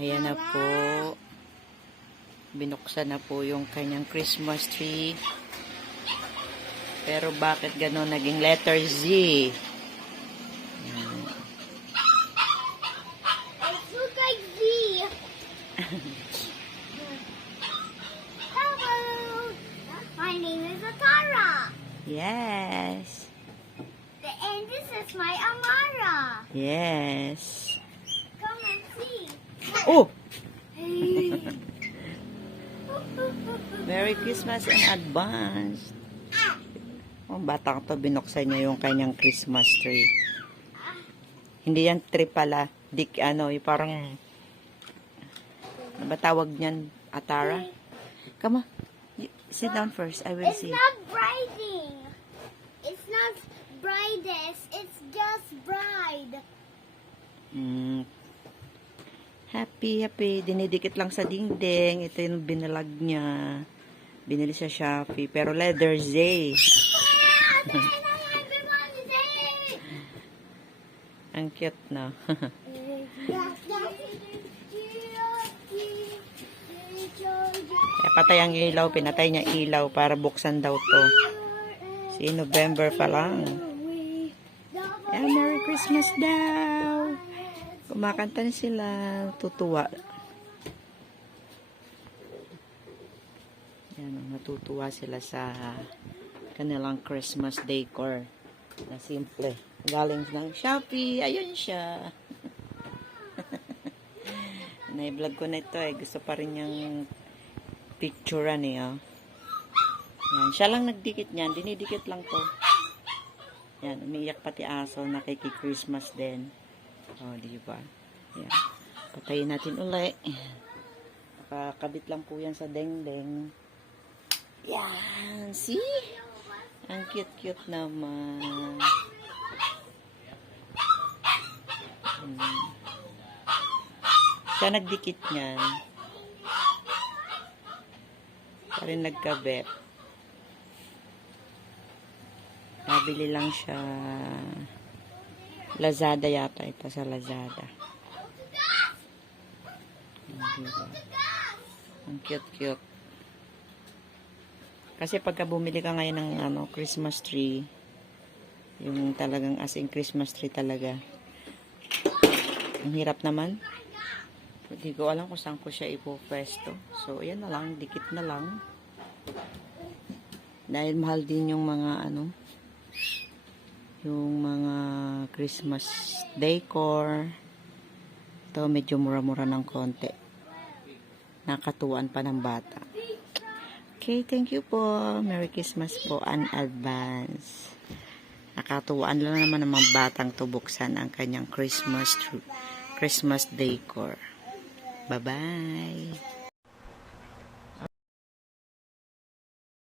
Ayan na po. Binuksan na po yung kanyang Christmas tree. Pero bakit gano'n naging letter Z? Ayan. It looks like Z. Hello. My name is Atara. Yes. And this is my Amara. Yes. Come and see. Oh! Hey. Merry Christmas in advance. Oh, batang to, binuksan niya yung kanyang Christmas tree. Hindi yan tree pala. Yung parang, ano ba tawag niyan, Atara? Come on. Sit down first. I will It's see. not briding. It's not brightest. It's just bride. Happy. Dinidikit lang sa dingding. Ito yung binalag niya. Binili sa Shopee. Pero leather Z. Ang cute na. Patay ang ilaw. Pinatay niya ilaw para buksan daw to. Si November pa lang. Yeah, Merry Christmas daw. Kumakanta na sila. Tutuwa. Yan, natutuwa sila sa kanilang Christmas decor na simple. Galing ng Shopee. Ayun siya. Na-vlog ko na ito eh. Gusto pa rin yung picture niya. Yan. Siya lang nagdikit niyan. Dinidikit lang to. Yan. Umiiyak pati aso. Nakiki-Christmas din. O, diba? Yan. Patayin natin ulit. Nakakabit lang po yan sa dengdeng. Yan. See? Ang cute-cute naman. Siya nagdikit niyan. Siya rin nagkabit. Nabili lang siya. Lazada yata. Ito sa Lazada. Ang cute-cute. Kasi pagka bumili ka ngayon ng Christmas tree, yung talagang as in Christmas tree talaga. Ang hirap naman. Hindi ko alam kung saan ko siya ipopwesto. So, ayan na lang. Dikit na lang. Dahil mahal din yung mga yung mga Christmas decor. Ito, medyo mura-mura ng konti. Nakatuwaan pa ng bata. Okay, thank you po. Merry Christmas po in advance. Nakatuwaan lang naman ng mga batang tubuksan ang kanyang Christmas decor. Bye-bye.